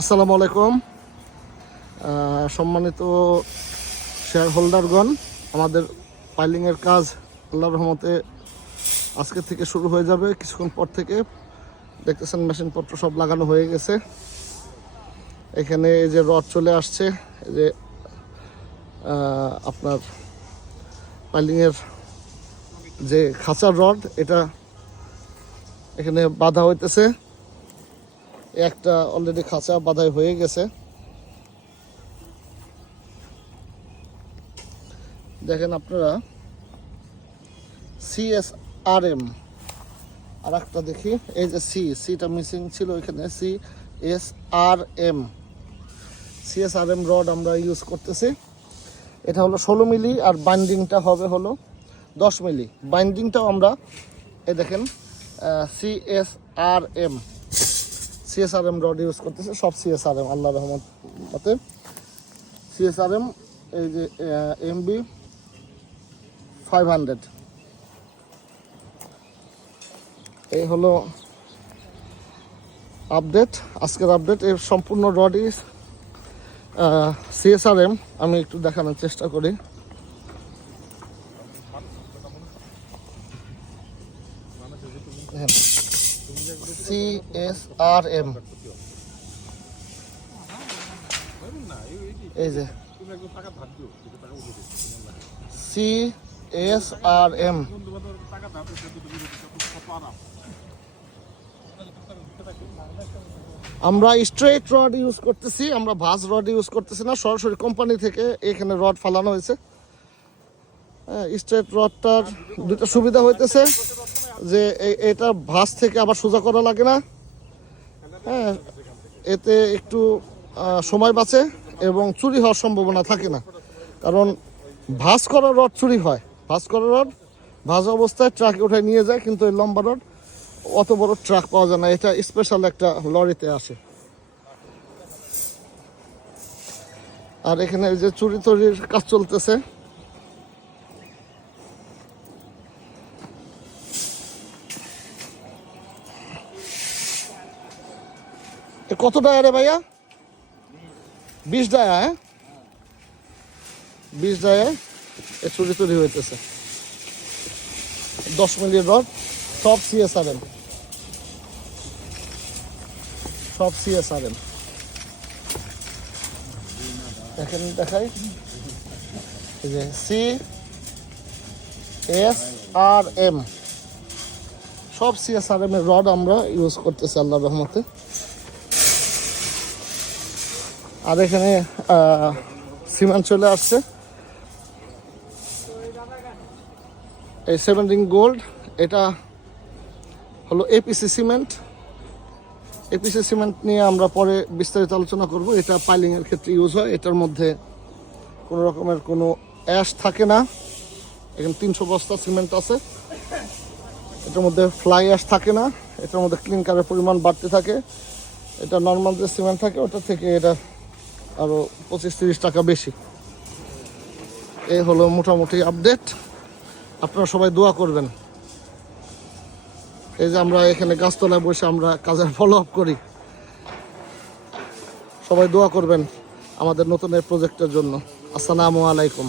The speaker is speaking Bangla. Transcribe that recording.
আসসালামু আলাইকুম সম্মানিত শেয়ার হোল্ডারগণ, আমাদের পাইলিংয়ের কাজ আল্লাহর রহমতে আজকে থেকে শুরু হয়ে যাবে। কিছুক্ষণ পর থেকে দেখতেছেন মেশিনপত্র সব লাগানো হয়ে গেছে। এখানে এই যে রড চলে আসছে, এই যে আপনার পাইলিংয়ের যে খাঁচার রড, এটা এখানে বাঁধা হইতেছে। একটা অলরেডি খাঁচা বাঁধাই হয়ে গেছে। দেখেন আপনারা CSRM, আর একটা দেখি, এই যে সিটা মিসিং ছিল, এখানে CSRM রড আমরা ইউজ করতেছি। এটা হলো 16 মিলি আর বাইন্ডিংটা হবে হলো 10 মিলি। বাইন্ডিংটাও আমরা এই দেখেন CSRM রড ইউজ করতেছে, সব CSRM আল্লাহ রহমতে। CSRM এই যে MB 500, এই হলো আপডেট, আজকের আপডেট। এর সম্পূর্ণ রডই CSRM। আমি একটু দেখানোর চেষ্টা করি। CSRM, এই যে CSRM। আমরা স্ট্রেট রড ইউজ করতেছি, আমরা ভাঁজ রড ইউজ করতেছি না। সরাসরি কোম্পানি থেকে এখানে রড ফালানো হয়েছে। স্ট্রেট রডটার দুটো সুবিধা হইতেছে যে এটা ভাঁজ থেকে আবার সোজা করা লাগে না। হ্যাঁ, এতে একটু সময় বাঁচে এবং চুরি হওয়ার সম্ভাবনা থাকে না। কারণ ভাঁজ করা রড চুরি হয়। ভাঁজ করা রড ভাঁজ অবস্থায় ট্রাকে উঠায় নিয়ে যায়, কিন্তু এই লম্বা রড অত বড় ট্রাক পাওয়া যায় না। এটা স্পেশাল একটা লরিতে আসে। আর এখানে এই যে চুরি তরির কাজ চলতেছে। কত টাকা রে ভাইয়া? 20 টাকা। হ্যাঁ, 20 টাকায় এই চুরি তৈরি হইতেছে। 10 মিলির রড, সব CSRM, সব CSRM। দেখেন, দেখাই, এই যে CSRM, সব CSRM এর রড আমরা ইউজ করতেছি আল্লাহর রহমতে। আর এখানে সিমেন্ট চলে আসছে, এই 7 রিং গোল্ড। এটা হলো APC সিমেন্ট। APC সিমেন্ট নিয়ে আমরা পরে বিস্তারিত আলোচনা করব। এটা পাইলিংয়ের ক্ষেত্রে ইউজ হয়। এটার মধ্যে কোনো রকমের কোনো অ্যাশ থাকে না। এখানে 300 বস্তা সিমেন্ট আছে। এটার মধ্যে ফ্লাই অ্যাশ থাকে না। এটার মধ্যে ক্লিনকারের পরিমাণ বাড়তে থাকে। এটা নর্মাল যে সিমেন্ট থাকে ওটা থেকে এটা আরও 25-30 টাকা বেশি। এই হলো মোটামুটি আপডেট। আপনারা সবাই দোয়া করবেন। এই যে আমরা এখানে গাছতলায় বসে আমরা কাজের ফলো আপ করি। সবাই দোয়া করবেন আমাদের নতুন এই প্রজেক্টের জন্য। আসসালামু আলাইকুম।